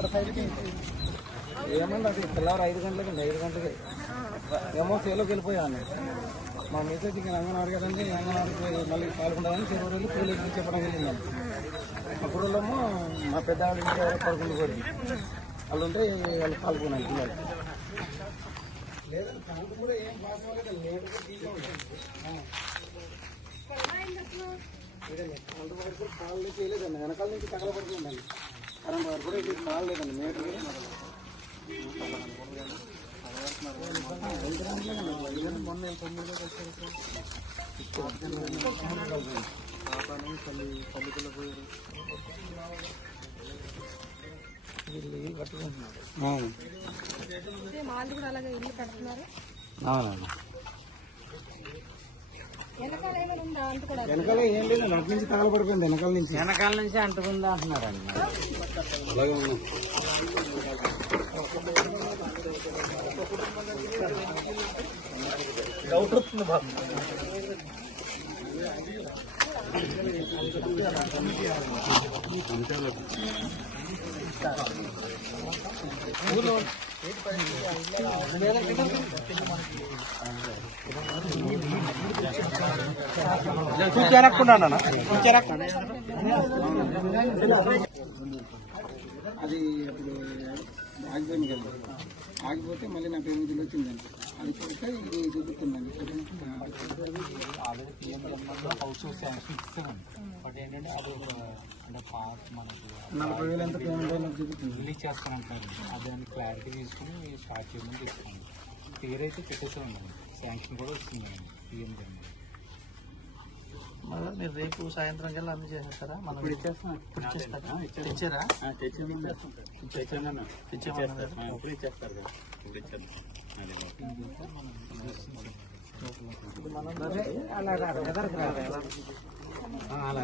ఇక్కడ సైడ్కి ఏమన్నా అది తెల్లవారు 5 గంటలకి 5 గంటలకి ఏమో సేలోకి వెళ్ళిపోయాను. మా మిగతా చికెన్ అంగన్వాడి కదండి, అంగన్వాడికి మళ్ళీ పాల్గొంటామని చెరువు వెళ్ళి పూలు ఎక్కి చెప్పడం వెళ్ళిందండి. అప్పుడు వాళ్ళేమో మా పెద్ద ఆవిడ ఇంటి ఎవరో పడుకుంటూ పోయింది, వాళ్ళు ఉంటే వాళ్ళు పాల్గొన్నాను పిల్లలు. లేదండి కరెంట్ కూడా ఏం పాస్ అవ్వలేదు, లేటుగా తీగా ఉంటుంది. కరెంట్ వైర్ కూడా కాల్ చేయలేదండి, వెనకాల నుంచి తగలబడుతుందండి. కరెంట్ వైర్ కూడా ఇది కాల్ లేదండి, మేటర్ మొన్న 9 పల్లికల పోయారు కట్టుకుంటున్నారు. వెనకాల ఏం లేదు, అటు నుంచి తగలబడిపోయింది. వెనకాల నుంచి అంటుకుందా అంటున్నారండి. అలాగే ఉన్నాం. డౌట్ వస్తుంది బాబు. అది అప్పుడు ఆగిపోయింది కదా, ఆగిపోతే మళ్ళీ నాకు 8 వచ్చిందండి. అది పోతే ఇది చూపిస్తుందండి. హౌస్ బట్ ఏంటంటే అది అంటే పాస్ మనకి 40,000 ఎంత పేమెంట్ అయినా చూపిస్తుంది. రిలీజ్ చేస్తానంటారు, దాన్ని క్లారిటీ తీసుకుని స్టార్ట్ చేయమని చెప్తాను. పేరు అయితే పెట్టేసే ఉండండి, శాంక్షన్ కూడా వస్తుందండి పిఎం గారిని. మీరు రేపు సాయంత్రం కల్లా అన్ని చేసేస్తారా? మనం ఇచ్చేస్తాం. ఇచ్చారా? ఇప్పుడు ఇచ్చేస్తారు కదా, ఇప్పుడు ఇచ్చేద్దాం. అలా